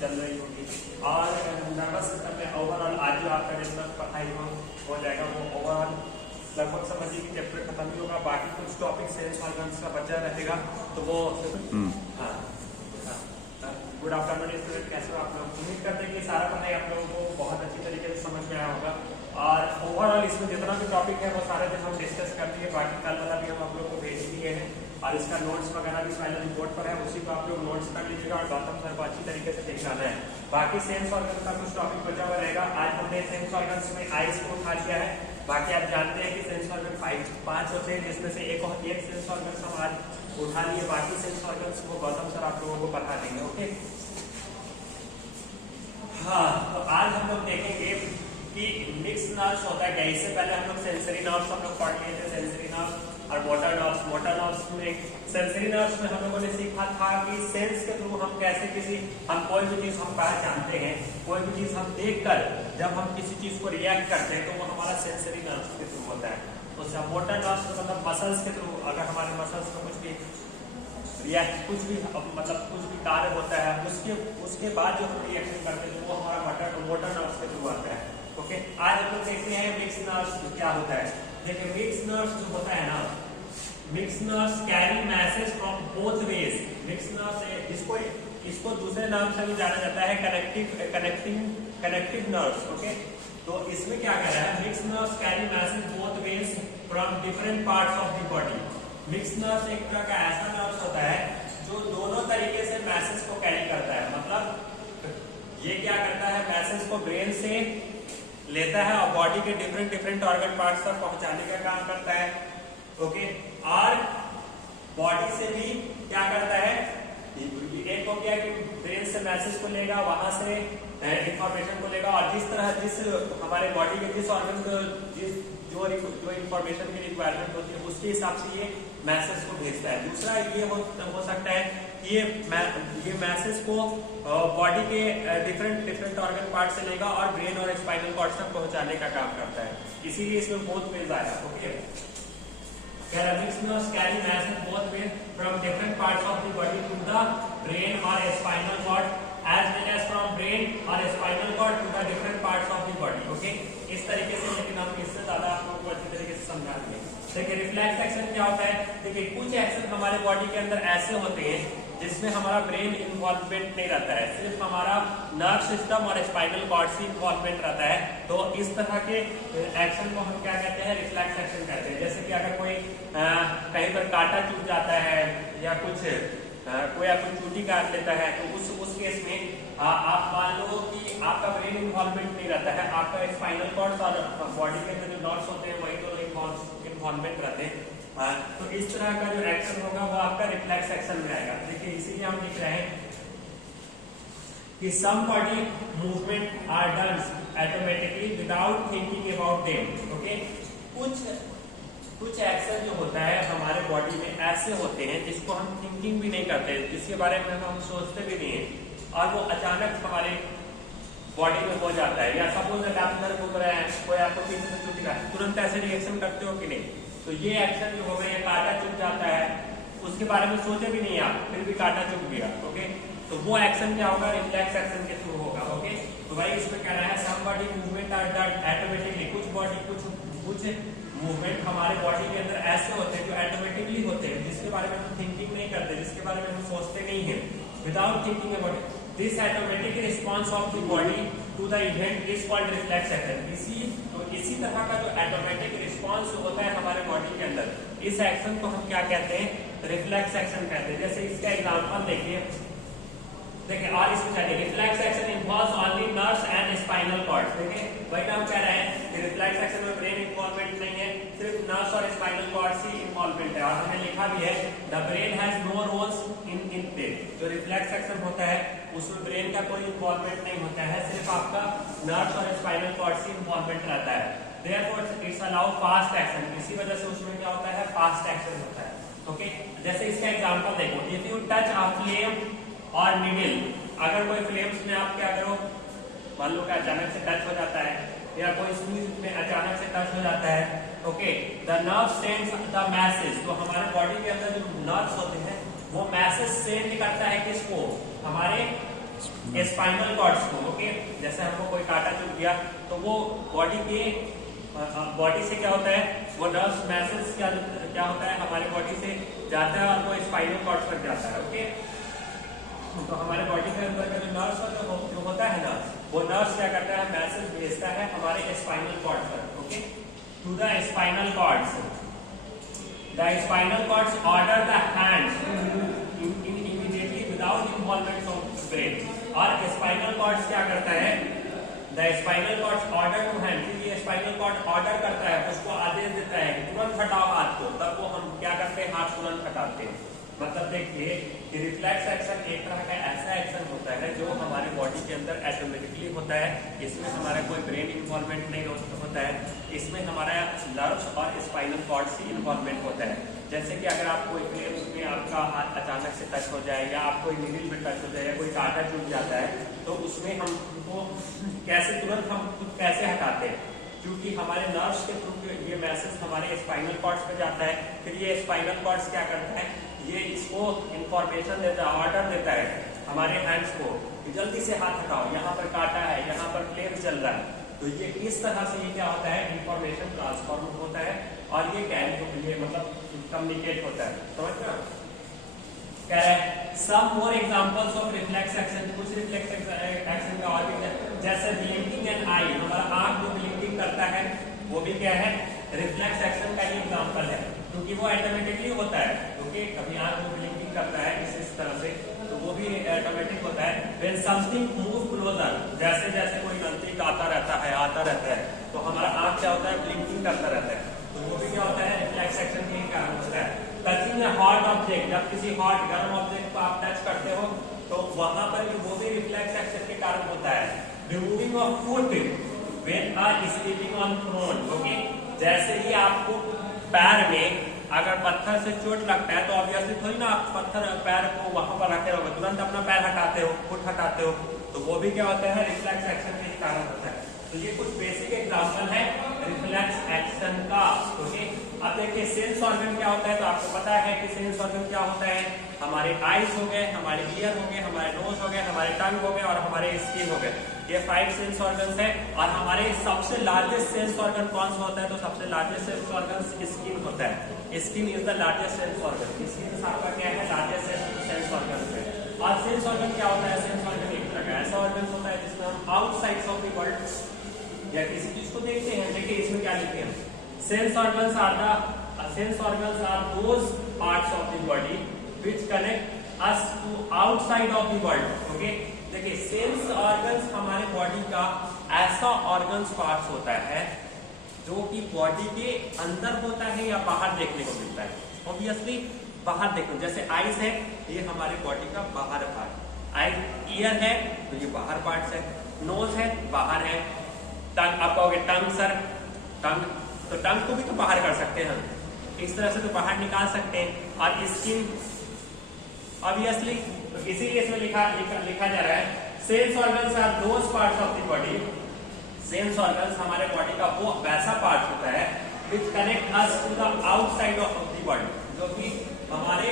चल रही होगी। और नर्वस सिस्टम में ओवरऑल आज जो आपका डिस्कस पढ़ाई हो जाएगा वो ओवरऑल लगभग समझिए कि चैप्टर खत्म ही होगा। बाकी कुछ टॉपिक सेंस ऑर्गन्स का बचा रहेगा तो वो हाँ। गुड आफ्टरनून स्टूडेंट, कैसे हो आप लोग? उम्मीद करते हैं कि सारा पढ़ाई आप लोगों को बहुत अच्छी तरीके से समझ में आया होगा। और ओवरऑल इसमें जितना भी टॉपिक है वो सारे दिन हम डिस्कस कर लिए। बाकी कल वाला भी हम आप लोग को भेज दिए हैं और इसका नोट्स वगैरह भी फाइनल रिपोर्ट पर है, उसी को आप लोग नोट्स कर लीजिएगा और गौतम सर को अच्छी तरीके से दिखाना है। बाकी सेंस ऑर्गन का कुछ टॉपिक बचा हुआ रहेगा। आज हमने सेंस ऑर्गन्स में आइज को उठा लिया है। बाकी आप जानते हैं कि सेंस ऑर्गन 5 होते हैं, जिसमें से एक सेंस ऑर्गन हम आज उठा लिए। बाकी सेंस ऑर्गन्स को गौतम सर आप लोगों को बता देंगे। ओके हाँ, तो आज हम लोग देखेंगे कि मिक्स नर्व्स होता है क्या। इससे पहले हम लोग सेंसरी नर्व्स हम लोग पढ़ लिए थे, सेंसरी नर्व्स और मोटर नर्व्स। मोटर नर्व्स में सेंसरी नर्व्स में हम लोगों ने सीखा था कि सेंस के थ्रू हम कैसे हम कोई भी चीज हम पहचानते हैं, कोई भी चीज हम देखकर जब हम किसी चीज को रिएक्ट करते हैं तो वो हमारा सेंसरी नर्व्स के थ्रू होता है। तो मोटर नर्व्स मतलब मसल्स के थ्रू, अगर हमारे मसल्स में कुछ भी रिएक्ट कुछ भी कार्य होता है उसके बाद जो हम रिएक्शन करते हैं वो हमारा मोटर नर्व्स के थ्रू आता है। ओके, आज हम लोग देखते हैं मिक्स नर्व्स क्या होता है। देखिए मिक्स नर्व्स जो होता है ना, mix nerves carry message from both ways. Mix nerves इसको दूसरे नाम से भी जाना जाता है कनेक्टिव नर्व्स। ओके, तो इसमें क्या कह रहा है, mix nerves carry message both ways from different parts of the body. Mix nerves एक तरह का ऐसा नर्व्स होता है जो दोनों तरीके से मैसेज को कैरी करता है। मतलब ये क्या करता है, मैसेज को ब्रेन से लेता है और बॉडी के डिफरेंट ऑर्गन पार्ट्स तक पहुंचाने का काम करता है। ओके, और बॉडी से भी क्या करता है, एक हो गया कि ब्रेन से मैसेज को लेगा, वहां से इंफॉर्मेशन को लेगा और जिस हमारे बॉडी के जिस ऑर्गन को जो इंफॉर्मेशन की रिक्वायरमेंट होती है उसके हिसाब से ये मैसेज को भेजता है। दूसरा ये हो सकता है कि ये मैसेज को बॉडी के डिफरेंट ऑर्गन पार्ट से लेगा और ब्रेन और स्पाइनल कॉर्ड तक पहुंचाने का काम करता है। इसीलिए इसमें बोथ वेज आया। Okay, mix nerves carry message both ways from different parts of the body to the brain और spinal cord as well as from brain और spinal cord to the different parts of the body. Okay, इस तरीके से, लेकिन हम इससे ज्यादा आप लोगों को अच्छी तरीके से समझा देंगे। देखिए रिफ्लेक्स एक्शन क्या होता है। देखिए कुछ एक्शन हमारे बॉडी के अंदर ऐसे होते हैं जिसमें हमारा ब्रेन इन्वॉल्वमेंट नहीं रहता है, सिर्फ हमारा नर्व सिस्टम और स्पाइनल कॉर्ड से इन्वॉल्वमेंट रहता है। तो इस तरह के एक्शन को हम क्या कहते हैं, रिफ्लेक्स एक्शन कहते हैं। जैसे कि अगर कोई कहीं पर कांटा चुभ जाता है या कोई आपको चूटी काट लेता है तो उस केस में आप मान लो कि आपका ब्रेन इन्वॉल्वमेंट नहीं रहता है, आपका स्पाइनल कॉर्ड और बॉडी के अंदर जो नर्व्स होते हैं वही तो इन्वॉल्वमेंट रहते हैं। तो इस तरह का जो एक्शन होगा वो आपका रिफ्लेक्स एक्शन में आएगा। देखिए इसीलिए हम लिख रहे हैं कि some body movement are done automatically without thinking about them. Okay, कुछ एक्शन जो होता है हमारे बॉडी में ऐसे होते हैं जिसको हम थिंकिंग भी नहीं करते, जिसके बारे में हम सोचते भी नहीं है और वो अचानक हमारे बॉडी में हो जाता है। या सपोज आप इधर घूम रहे हैं, कोई आपको पीछे से चुभ रहा है, तुरंत ऐसे रिएक्शन करते हो कि नहीं। तो ये एक्शन जो हो गया, कांटा चुभ जाता है, उसके बारे में सोचे भी नहीं आप, फिर भी कांटा चुभ गया। ओके, तो वो एक्शन क्या होगा, रिफ्लेक्स एक्शन के थ्रू होगा। ओके, तो भाई इसमें क्या रहा है, some body movement are done automatically. कुछ मूवमेंट हमारे बॉडी के अंदर ऐसे होते हैं जो ऑटोमेटिकली होते हैं, जिसके बारे में हम थिंकिंग नहीं करते, जिसके बारे में हम सोचते नहीं है। Without thinking about it, this automatic response of the body to the event is called reflex action. इसी तरह का जो ऑटोमेटिक रिस्पॉन्स होता है हमारे बॉडी के अंदर, इस एक्शन को हम क्या कहते हैं, रिफ्लेक्स एक्शन कहते हैं। जैसे इसका एग्जाम्पल देखिए और इसमें चलिए, reflex action involves only nerves and spinal cord. देखिए वही हम कह रहे हैं कि रिफ्लेक्स एक्शन में ब्रेन इन्वॉल्वमेंट नहीं है, सिर्फ नर्व्स और स्पाइनल कॉर्ड से इन्वॉल्वमेंट है। और हमने लिखा भी है the brain has no roles in play. जो रिफ्लेक्स एक्शन होता है उसमें ब्रेन का कोई इन्वॉल्वमेंट नहीं होता है, सिर्फ आपका नर्व्स और स्पाइनल कॉर्ड से इन्वॉल्वमेंट रहता है। Therefore it's allow fast action. इसी वजह से उसमें क्या होता है, फास्ट एक्शन होता है। ओके, जैसे इसका एग्जांपल देखो, if you touch a flame और नीडल, अगर कोई फ्लेम्स में आप क्या करो, मान लो कि अचानक से टच हो जाता है या कोई सुई में अचानक से टच हो जाता है। Okay, the nerve sends the message. तो हमारे बॉडी के अंदर जो नर्व्स होते हैं वो मैसेज सेंड करता है किसको, हमारे स्पाइनल कॉर्ड्स को। ओके, जैसे हमको कोई कांटा चुभ गया तो वो बॉडी से क्या होता है, वो नर्व्स मैसेज क्या होता है हमारे बॉडी से जाता है और वो स्पाइनल कॉर्ड्स तक जाता है। ओके, तो हमारे बॉडी के अंदर का जो नर्व्स जो होता है ना, वो नर्व्स क्या करता है, मैसेज भेजता है हमारे स्पाइनल कॉर्ड तक। Okay, to the spinal cords. The spinal cords order the hands to move immediately without involvement of brain. और स्पाइनल कॉर्ड्स क्या करता है, the spinal cords order to hand, ये स्पाइनल कॉर्ड ऑर्डर करता है, उसको आदेश देता है कि तुरंत हटाओ हाथ को, तब वो हम क्या करते हैं, हाथ तुरंत हटाते हैं। मतलब देखिए कि रिफ्लेक्स एक्शन एक तरह का ऐसा एक्शन होता है जो हमारे बॉडी के अंदर ऑटोमेटिकली होता है। इसमें हमारा कोई ब्रेन इन्वॉल्वमेंट नहीं होता है, इसमें हमारा नर्व्स और स्पाइनल कॉर्ड से इन्वॉल्वमेंट होता है। जैसे कि अगर आप कोई फ्लेम में आपका हाथ अचानक से टच हो जाए या आप कोई नीडल में टच हो जाए या कोई कांटा चुभ जाता है, तो उसमें हमको कैसे तुरंत हम कैसे हटाते हैं, क्योंकि हमारे नर्व्स के थ्रू ये मैसेज हमारे स्पाइनल कॉर्ड्स पे जाता है। फिर ये स्पाइनल कॉर्ड्स क्या करता है, ये इसको इंफॉर्मेशन देता है, ऑर्डर देता है हमारे हैंड्स को कि जल्दी से हाथ हटाओ, यहाँ पर कांटा है, यहाँ पर फ्लेम चल रहा है। तो ये इस तरह से ये क्या होता है, इंफॉर्मेशन ट्रांसफॉर्म होता है और ये कैरी मतलब कम्युनिकेट होता है। समझ रहे हो? कह रहा है some more examples of reflex action, कुछ रिफ्लेक्स एक्शन का और भी, जैसे ब्लिंकिंग एंड आई, हमारा आंख जो ब्लिंकिंग करता है वो भी क्या है, रिफ्लेक्स एक्शन का ही एग्जांपल है, क्योंकि वो ऑटोमेटिकली होता है। ओके, कभी आंख जो ब्लिंकिंग करता है इस तरह से, तो वो भी ऑटोमेटिक होता है। व्हेन समथिंग मूव क्लोजर, जैसे जैसे कोई नजदीक आता रहता है, तो हमारा आंख क्या होता है, ब्लिंकिंग करता रहता है, तो वो भी क्या होता है, रिफ्लेक्स एक्शन के कारण होता है। टचिंग ए हॉट ऑब्जेक्ट, जब किसी हॉट गर्म ऑब्जेक्ट को आप टच करते हो तो वहां पर वो भी रिफ्लेक्स एक्शन के कारण होता है। Removing of foot when sleeping on thorn. Okay, जैसे ही आपको पैर में अगर पत्थर से चोट लगता है तो ऑब्वियसली थोड़ी ना आप पत्थर पैर को वहां पर रखे रहोगे, तुरंत अपना पैर हटाते हो, फुट हटाते हो, तो वो भी क्या होता है, रिफ्लेक्स एक्शन के कारण होता है। तो ये कुछ बेसिक एग्जांपल है रिफ्लेक्स एक्शन का। ओके, अब देखिए सेंस ऑर्गन क्या होता है, तो आपको पता है कि सेंस ऑर्गन क्या होता है, हमारे आईज हो गए, हमारे ईयर हो गए, हमारे नोज हो गए, हमारे टंग हो गए और हमारे स्किन हो गए। ये 5 सेंस ऑर्गन्स है। और हमारे सबसे लार्जेस्ट सेंस ऑर्गन कौन सा होता है, तो सबसे लार्जेस्ट सेंस ऑर्गन स्किन होता है। Skin is the largest sense organ. Skin आपका क्या है, लार्जेस्ट सेंस ऑर्गन है। और सेंस ऑर्गन क्या होता है, सेंस ऑर्गन एक तरह का ऐसा ऑर्गन होता है जिसमें हम आउटसाइड ऑफ द वर्ल्ड या किसी चीज को देखते हैं। देखिए इसमें क्या लिखे हैं, sense organs are those parts of the body which connect us to outside of the world. Okay, देखिए सेंस ऑर्गन्स हमारे बॉडी का ऐसा ऑर्गन्स पार्ट्स होता है जो कि बॉडी के अंदर होता है या बाहर देखने को मिलता है। ऑब्वियसली बाहर देखो, जैसे आईज है, ये हमारे बॉडी का बाहर पार्ट, आई ईयर है तो ये बाहर पार्ट्स है, नोज है बाहर है, टंग आप कहोगे टंग सर, टंग तो टंग को भी तो बाहर कर सकते हैं हम, इस तरह से तो बाहर निकाल सकते हैं। और स्किन ऑब्वियसली, तो इसीलिए इसमें लिखा जा रहा है sense organs are those parts of the body. Sense organs हमारे बॉडी का वो वैसा पार्ट होता है which connect us to the outside of the world, जो कि हमारे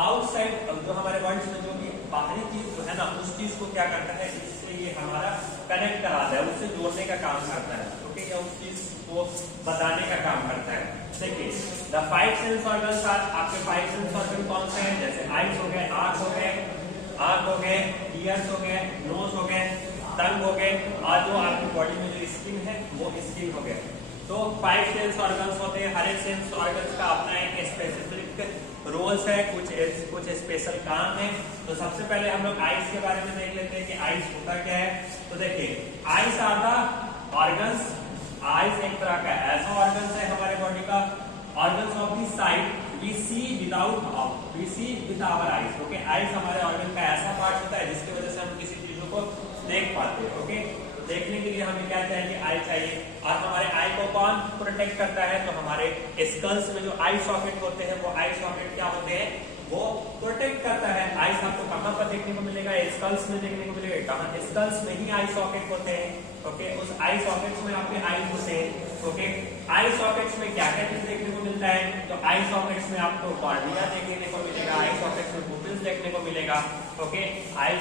आउटसाइड, जो हमारे वर्ल्ड में जो भी बाहरी चीज जो है ना, उस चीज को क्या करता है, इससे ये हमारा कनेक्ट कराता है, उससे जोड़ने का काम करता है। ओके, या उस चीज को बताने का काम करता है। देखिए द 5 सेंस ऑर्गन्स आर, आपके 5 सेंस ऑर्गन कौन से हैं, जैसे आईज हो गए, आंख हो गए, ईयर्स हो गए, नोज हो गए, टंग हो गए, और जो आपकी बॉडी में जो स्किन है वो स्किन हो गए। तो 5 सेंस ऑर्गन्स होते हैं। हर एक सेंस ऑर्गन्स का अपना एक स्पेसिफिक रोल्स है, कुछ स्पेशल काम है। तो सबसे पहले हम लोग आईज के बारे में देख लेते हैं कि आईज होता क्या है। तो देखिए eyes are the organs, eyes एक तरह का ऐसा ऑर्गन्स है हमारे बॉडी का, organs of the sight we see with our eyes. Okay, eyes हमारे ऑर्गन का ऐसा पार्ट होता है जिसकी वजह से हम किसी चीजों को देख पाते हैं। ओके, देखने के लिए हमें क्या चाहिए, आई चाहिए। और हमारे आई को कौन प्रोटेक्ट करता है, तो हमारे स्कल्स में जो आई सॉकेट होते हैं, वो आई सॉकेट क्या होते हैं, वो प्रोटेक्ट करता है। आई आपको कहां पर देखने को मिलेगा, स्कल्स में देखने को मिलेगा। कहां, स्कल्स में ही आई सॉकेट होते हैं। ओके, उस आई सॉकेट्स में आपके आई होते हैं। ओके, आई सॉकेट्स में क्या क्या चीज देखने को मिलता है, तो आई सॉकेट्स में आपको कॉर्निया देखने को मिलेगा, आई सॉकेट्स में पुपिल्स देखने को मिलेगा। ओके, आई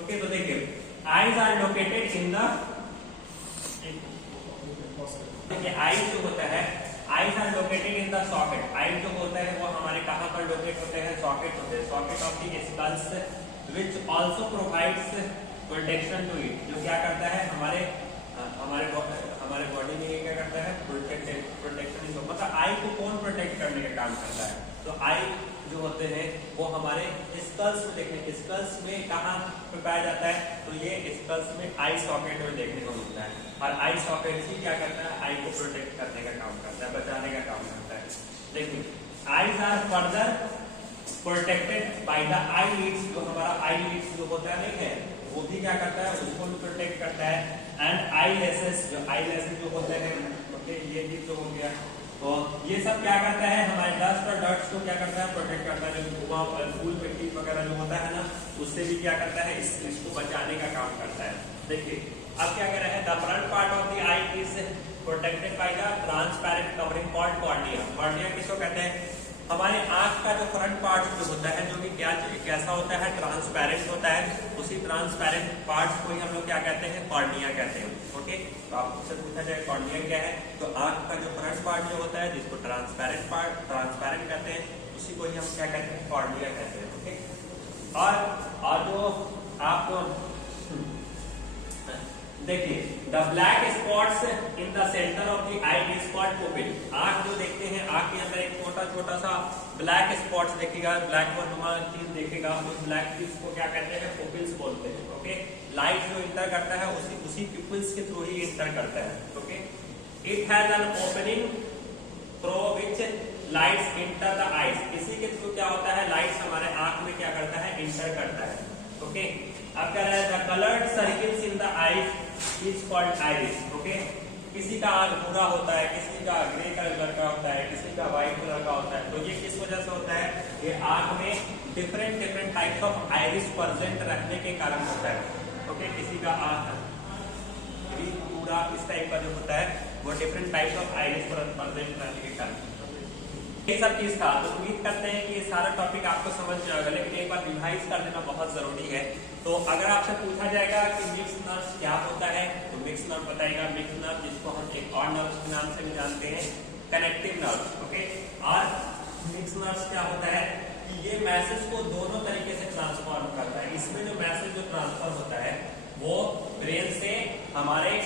ओके, तो देखिए eyes are located in the, देखिए आईज जो होता है, eyes are located in the socket. Eyes जो होता है वो हमारे कहाँ पर लोकेट होते हैं, सॉकेट होते हैं, socket of the skulls which also provides protection to it, जो क्या करता है हमारे बॉडी में क्या करता है, प्रोटेक्शन। मतलब आई को कौन प्रोटेक्ट करने का काम करता है, तो आई जो होते हैं वो हमारे स्कल्स में, देखने स्कल्स में कहाँ पे पाया जाता है, तो ये स्कल्स में आई सॉकेट में देखने को मिलता है। और आई सॉकेट ही क्या करता है, आई को प्रोटेक्ट करने का काम करता है, बचाने का काम करता है। देखिए eyes are further protected by the eyelids, जो हमारा आईलिड्स जो होता है नहीं है, वो भी क्या करता है, उसको भी प्रोटेक्ट करता है। एंड आई जो आई जो होते हैं, ओके, ये भी जो हो गया, तो ये सब क्या करता है, हमारे डस्ट और डर्ट्स को क्या करता है, प्रोटेक्ट करता है। जो धुआं, धूल मिट्टी वगैरह जो होता है ना, उससे भी क्या करता है, इसको बचाने का काम करता है। देखिए अब क्या कह रहे हैं, the front part of the I is protected by the transparent covering called cornea. Cornea किसको कहते हैं, हमारे आंख का जो फ्रंट पार्ट जो होता है, जो कि कैसा होता है, ट्रांसपेरेंट होता है, उसी ट्रांसपेरेंट पार्ट को ही हम लोग क्या कहते हैं, कॉर्निया कहते हैं। ओके, तो आपसे पूछा जाए कॉर्निया क्या है, तो आंख का जो फ्रंट पार्ट जो होता है, जिसको ट्रांसपेरेंट कहते हैं, उसी को ही हम क्या कहते हैं, कॉर्निया कहते हैं। ओके, और जो आप देखिए the black spots in the centre of the I is called pupil. आंख जो देखते हैं, आंख के अंदर एक छोटा सा ब्लैक स्पॉट्स देखेगा, ब्लैक और नुमा चीज देखेगा, उस ब्लैक चीज को क्या कहते हैं, पुपिल्स बोलते हैं। ओके, लाइट जो इंटर करता है उसी पुपिल्स के थ्रू ही इंटर करता है। Okay, it has an opening through which lights enter the eyes. इसी के थ्रू क्या होता है, लाइट्स हमारे आंख में क्या करता है, इंटर करता है। ओके, अब कह रहा है the coloured circles in the eyes is called iris. Okay, किसी का आंख भूरा होता है, किसी का ग्रे कलर का होता है, किसी का व्हाइट कलर का होता है, तो ये किस वजह से होता है, ये आंख में different types of iris present रहने के कारण होता है। ओके, किसी का आंख ग्रीन पूरा इस टाइप का जो होता है, वो different types of iris present रहने के कारण। ये सब चीज था, तो उम्मीद करते हैं कि ये सारा टॉपिक आपको समझ जाएगा, लेकिन एक बार रिवाइज कर देना बहुत जरूरी है। तो अगर आपसे पूछा जाएगा कि मिक्स्ड नर्व्स क्या होता है, तो मिक्स्ड नर्व बताएगा, मिक्स्ड नर्व जिसको हम एक और नर्व्स के नाम से भी जानते हैं, कनेक्टिव नर्व्स। ओके, और मिक्स्ड नर्व्स क्या होता है कि ये मैसेज को दोनों तरीके से ट्रांसफॉर्म करता है। इसमें जो मैसेज जो ट्रांसफर होता है वो ब्रेन से हमारे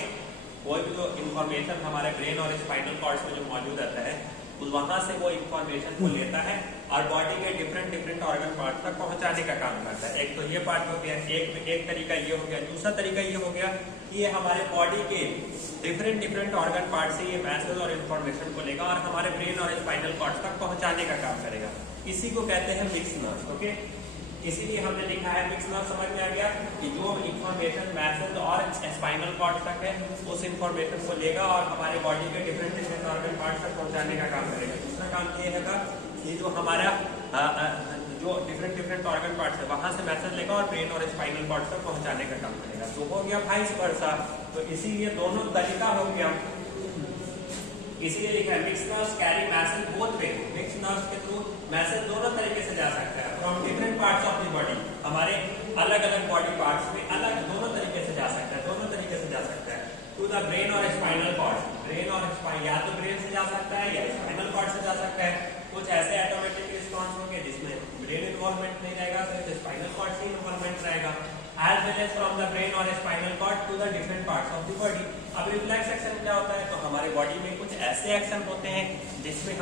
कोई भी जो इंफॉर्मेशन हमारे ब्रेन और स्पाइनल कॉर्ड्स में जो मौजूद रहता है, वहां से वो इंफॉर्मेशन को लेता है और बॉडी के डिफरेंट ऑर्गन पार्ट तक पहुंचाने का काम करता है। एक तो ये पार्ट हो गया, एक तरीका ये हो गया। दूसरा तरीका ये हो गया कि ये हमारे बॉडी के डिफरेंट ऑर्गन पार्ट से ये मैसेज और इंफॉर्मेशन को लेगा और हमारे ब्रेन और स्पाइनल कॉर्ड तक पहुंचाने का काम करेगा। इसी को कहते हैं मिक्स्ड नर्व्स। ओके, इसीलिए हमने लिखा है मिक्स्ड नर्व। समझ में आ गया कि जो इंफॉर्मेशन मैसेज और स्पाइनल कॉर्ड तक है, उस इंफॉर्मेशन को लेगा और हमारे बॉडी के डिफरेंट ऑर्गन पार्ट तक पहुंचाने का काम करेगा। दूसरा काम ये है कि जो हमारा जो डिफरेंट ऑर्गन पार्ट है, वहां से मैसेज लेगा और ब्रेन और स्पाइनल कॉर्ड तक पहुंचाने का काम करेगा। तो हो गया वाइस वर्सा। तो इसीलिए दोनों तरीका हो गया, इसीलिए लिखा है mixed nerves carry message both way. Mixed nerves के थ्रू मैसेज दोनों तरीके से जा सकता है, from different parts of the body, हमारे अलग अलग बॉडी पार्ट्स में अलग दोनों तरीके से जा सकता है, दोनों तरीके से जा सकता है टू द ब्रेन और स्पाइनल कॉर्ड। ब्रेन और स्पाइन या तो ब्रेन से जा सकता है या स्पाइनल कॉर्ड से जा सकता है। कुछ ऐसे ऑटोमेटिक रिस्पॉन्स होंगे जिसमें ब्रेन इन्वॉल्वमेंट नहीं रहेगा, सिर्फ स्पाइनल कॉर्ड से इन्वॉल्वमेंट रहेगा। As well as from the brain और spinal cord to the different parts of the body. अब रिफ्लेक्स एक्शन क्या होता है, तो हमारे बॉडी में कुछ ऐसे एक्शन होते हैं जिसमें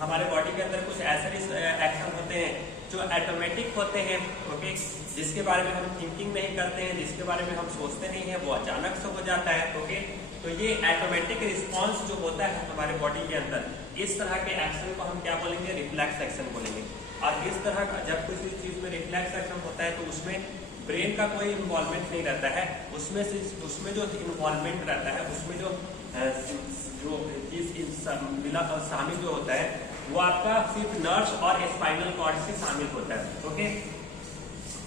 हमारे बॉडी के अंदर कुछ ऐसे एक्शन होते हैं जो ऑटोमेटिक होते हैं। ओके, जिसके बारे में हम थिंकिंग नहीं करते हैं, जिसके बारे में हम सोचते नहीं है, वो अचानक से हो जाता है। ओके, तो ये ऑटोमेटिक रिस्पॉन्स जो होता है हमारे बॉडी के अंदर, इस तरह के एक्शन को हम क्या बोलेंगे, रिफ्लेक्स एक्शन बोलेंगे। और इस तरह का जब किसी चीज में रिफ्लेक्स एक्शन होता है तो उसमें ब्रेन का कोई इन्वॉल्वमेंट नहीं रहता है, उसमें जो इन्वॉल्वमेंट रहता है, उसमें जो चीज शामिल जो होता है वो आपका सिर्फ नर्व्स और स्पाइनल कॉर्ड से शामिल होता है। ओके,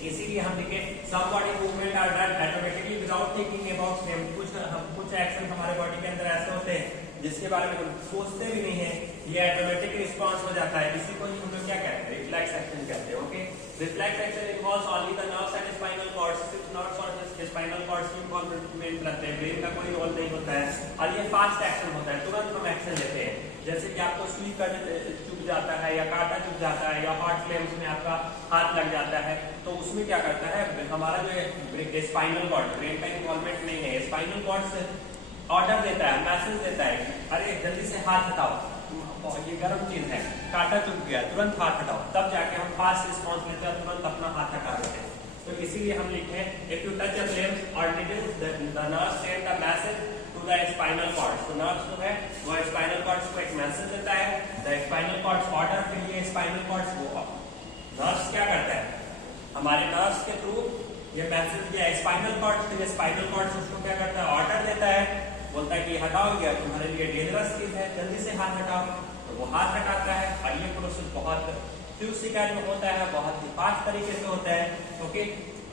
इसीलिए हम लिखे some body movement are done automatically without thinking about them. कुछ एक्शन हमारे बॉडी के अंदर ऐसे होते हैं जिसके बारे में हम सोचते भी नहीं है, ये ऑटोमेटिक रिस्पॉन्स हो जाता है। इसी को ही हम लोग क्या कहते हैं, रिफ्लेक्स एक्शन कहते हैं। Okay, reflex action involves only the nerves and spinal cords. सिर्फ नर्व्स और स्पाइनल कॉर्ड्स की इन्वॉल्वमेंट रहते हैं, ब्रेन का कोई रोल नहीं होता है। और ये फास्ट एक्शन होता है, तुरंत हम एक्शन लेते हैं। जैसे कि आपको सुई का चुभ जाता है या कांटा चुभ जाता है या हॉट फ्लेम्स में आपका हाथ लग जाता है, तो उसमें क्या करता है हमारा जो स्पाइनल कॉर्ड, ब्रेन का इन्वॉल्वमेंट नहीं है, स्पाइनल कॉर्ड से ऑर्डर देता है, मैसेज देता है, अरे जल्दी से हाथ हटाओ, ये गर्म चीज है, कांटा चुभ गया, तुरंत हाथ हटाओ। तब जाके हम फास्ट रिस्पॉन्स लेते हैं, तुरंत अपना हाथ हटा देते हैं। तो इसीलिए हम लिखे हैं if you touch a flame और the nerve send the message to the spinal cord. तो नर्व जो है वो स्पाइनल कॉर्ड्स को एक मैसेज देता है, द स्पाइनल कॉर्ड्स ऑर्डर के लिए स्पाइनल कॉर्ड्स वो नर्व्स क्या करता है, हमारे नर्व्स के थ्रू ये मैसेज दिया स्पाइनल कॉर्ड्स, तो ये स्पाइनल कॉर्ड्स उसको क्या करता है, ऑर्डर देता है, बोलता है कि हटाओ, ये तुम्हारे लिए डेंजरस चीज है, जल्दी से हाथ हटाओ। तो वो हाथ हटाता है और ये प्रोसेस बहुत फिजिकल में होता है, बहुत ही फास्ट तरीके से होता है। ओके,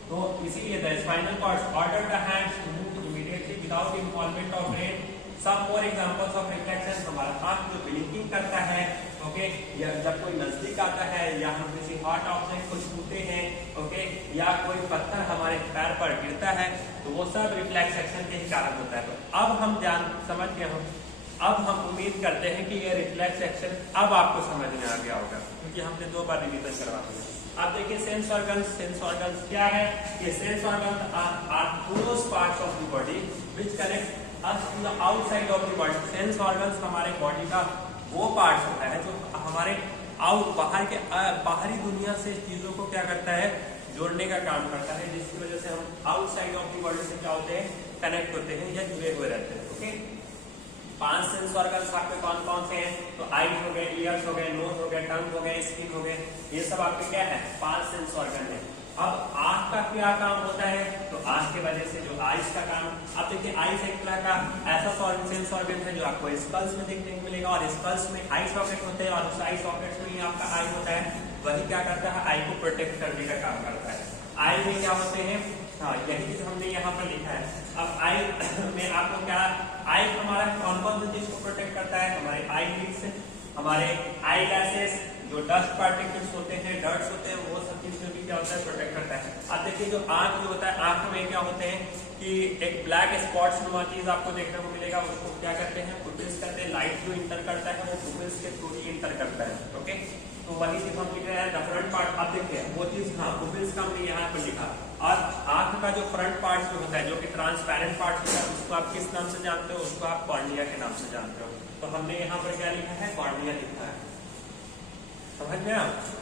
तो इसीलिए the spinal cords order the hands to move immediately without involvement of brain. Some more examples of reflection, हमारा आंख जो ब्लिंकिंग करता है, ओके, या जब कोई नजदीक आता है या हम किसी हॉट ऑब्जेक्ट को छूते हैं, ओके, या कोई पत्थर हमारे पैर पर गिरता है, तो वो सब रिफ्लेक्स एक्शन के ही कारण होता है। तो अब हम समझ गए हम, अब हम उम्मीद करते हैं कि ये रिफ्लेक्स एक्शन अब आपको समझ में आ गया होगा, क्योंकि हमने 2 बार रिवीजन करवा दिया। अब देखिए सेंस ऑर्गन्स क्या है, ये sense organs are those parts of the body which connect us to the outside of the body. Sense organs हमारे बॉडी का वो पार्ट होता है जो हमारे बाहरी दुनिया से चीजों को क्या करता है, जोड़ने का काम करता है, जिसकी वजह से हम आउटसाइड ऑफ द बॉडी से क्या होते हैं, कनेक्ट होते हैं या जुड़े हुए रहते हैं। ओके, 5 सेंस ऑर्गन्स आपके कौन कौन से हैं, तो आईज हो गए, ईयर्स हो गए, नोज हो गए, टंग हो गए, स्किन हो गए, ये सब आपके क्या है, 5 सेंस ऑर्गन है। अब आंख का क्या काम होता है, तो आंख के वजह से जो आइज का काम, अब देखिए आइज एक तरह का ऐसा सेंस ऑर्गन है जो आपको स्कल्स में देखने को मिलेगा, और स्कल्स में आई सॉकेट होते हैं, और उस आई सॉकेट में ही आपका आई होता है, वही क्या करता है, आई को प्रोटेक्ट करने का काम करता है। आई में क्या होते हैं, हाँ यही चीज हमने यहाँ पर लिखा है। अब आई में आपको क्या, आई हमारा कौन कौन सी चीज को प्रोटेक्ट करता है, हमारे आई लिड्स, हमारे आई लैसेस, जो डस्ट पार्टिकल्स होते हैं, डर्ट्स होते हैं, वो सब चीज में भी क्या होता है, प्रोटेक्ट करता है। अब देखिए जो आंख जो होता है, आंख में क्या होते हैं कि एक ब्लैक स्पॉट्स नुमा चीज आपको देखने को मिलेगा, उसको क्या करते हैं, पुपिल्स कहते हैं। लाइट जो इंटर करता है वो पुपिल्स के थ्रू ही इंटर करता है। ओके, तो वही चीज हम लिख रहे हैं, द फ्रंट पार्ट। अब देखिए वो चीज, हाँ पुपिल्स का हमने यहाँ पर लिखा, और आंख का जो फ्रंट पार्ट जो होता है, जो कि ट्रांसपेरेंट पार्ट होता है, उसको आप किस नाम से जानते हो, उसको आप कॉर्निया के नाम से जानते हो। तो हमने यहाँ पर क्या लिखा है, कॉर्निया लिखा है, समझ में आप।